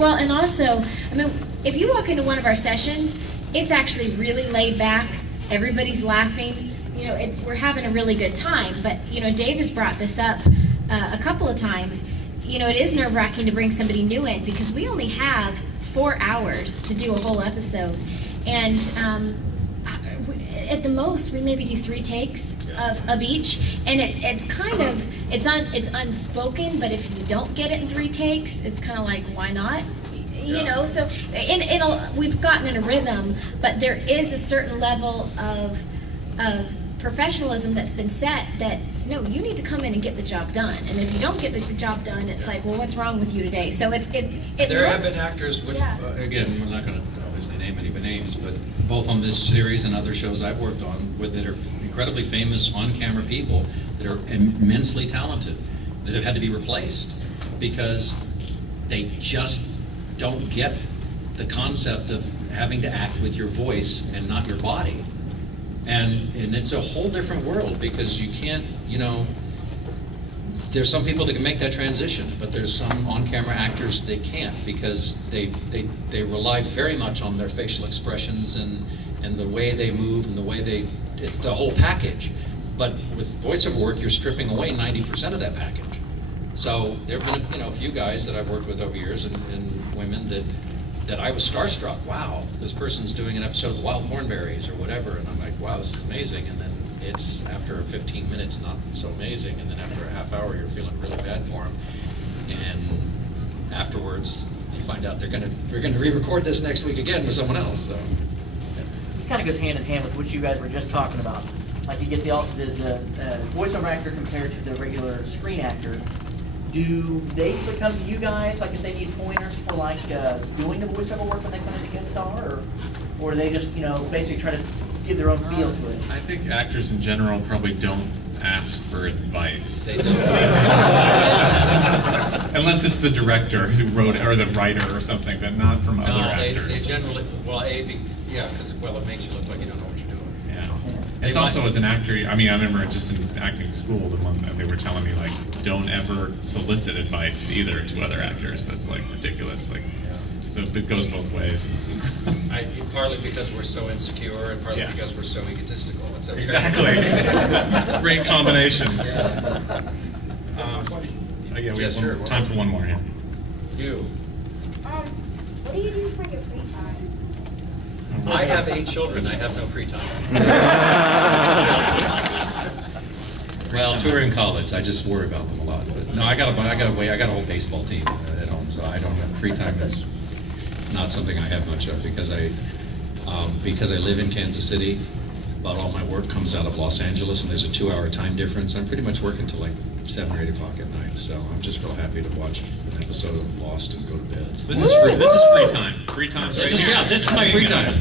Well, and also, I mean, if you walk into one of our sessions, it's actually really laid back. Everybody's laughing. You know, we're having a really good time. But, you know, Dave has brought this up a couple of times. You know, it is nerve-wracking to bring somebody new in because we only have 4 hours to do a whole episode. And at the most, we maybe do 3 takes of each. And it's kind of, it's unspoken, but if you don't get it in 3 takes, it's kind of like, why not? You know, so we've gotten in a rhythm, but there is a certain level of professionalism that's been set that, no, you need to come in and get the job done. And if you don't get the job done, it's like, well, what's wrong with you today? So there have been actors, which, again, we're not going to obviously name any names, but both on this series and other shows I've worked on that are incredibly famous on-camera people that are immensely talented that have had to be replaced because they just don't get the concept of having to act with your voice and not your body. And it's a whole different world because you can't, you know, there's some people that can make that transition, but there's some on-camera actors that can't because they rely very much on their facial expressions and the way they move and the way it's the whole package. But with voiceover work, you're stripping away 90% of that package. So there have been, you know, a few guys that I've worked with over years and women that I was starstruck. Wow, this person's doing an episode of Wild Thornberries or whatever, and I'm like, wow, this is amazing. And then it's after 15 minutes not so amazing, and then after a half hour you're feeling really bad for them. And afterwards you find out we're going to re-record this next week again with someone else. So this kind of goes hand in hand with what you guys were just talking about. Like you get the voiceover actor compared to the regular screen actor. Do they usually come to you guys, like if they need pointers for like doing the voiceover work when they come in to guest star, or they just, you know, basically try to give their own feel to it? I think actors in general probably don't ask for advice. they don't. Unless it's the director who wrote it, or the writer or something, but not from other actors. They generally, well, because it makes you look like you don't know what you're doing. Yeah. It's also as an actor, I mean, I remember just in acting school, the one that they were telling me, like, don't ever solicit advice either to other actors. That's like ridiculous. Like, so it goes both ways. Partly because we're so insecure, and partly because we're so egotistical. Exactly. Great combination. Yeah. We have time for one more here. You. What do you do for your free time? I have 8 children. I have no free time. Well, touring college, I just worry about them a lot. But no, I got a whole baseball team at home, so I don't have free time. Is not something I have much of because I live in Kansas City. About all my work comes out of Los Angeles, and there's a 2-hour time difference. I'm pretty much working till like 7 or 8 o'clock at night, so I'm just real happy to watch an episode of Lost and go to bed. This is free time. Free time's right here. Yeah, this is my free time.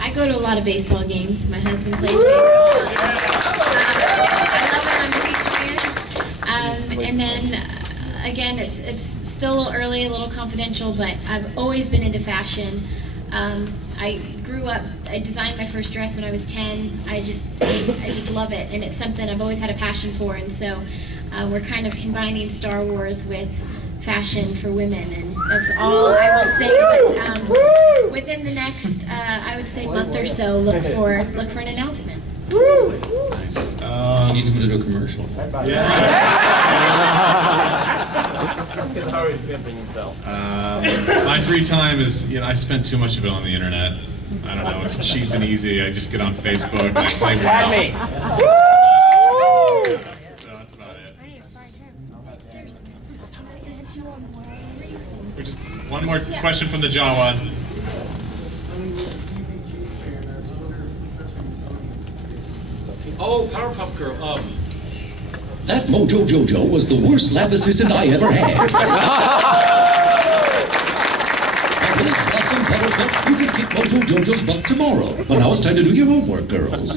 I go to a lot of baseball games. My husband plays baseball. I love it. I'm a huge fan. And then, again, it's still a little early, a little confidential, but I've always been into fashion. I grew up, I designed my first dress when I was 10. I just love it, and it's something I've always had a passion for, and so we're kind of combining Star Wars with fashion for women, and that's all I will say. But within the next, I would say, month or so, look for an announcement. Nice. You need someone to do a commercial. He's always pimping himself. My free time is, I spend too much of it on the internet. I don't know, it's cheap and easy. I just get on Facebook and I play WoW. So that's about it. Just one more question from the Jawa. Oh, Powerpuff Girl. That Mojo Jojo was the worst lab assistant I ever had. After this Blossom Petal Cup, you can kick Mojo Jojo's butt tomorrow. But now it's time to do your homework, girls.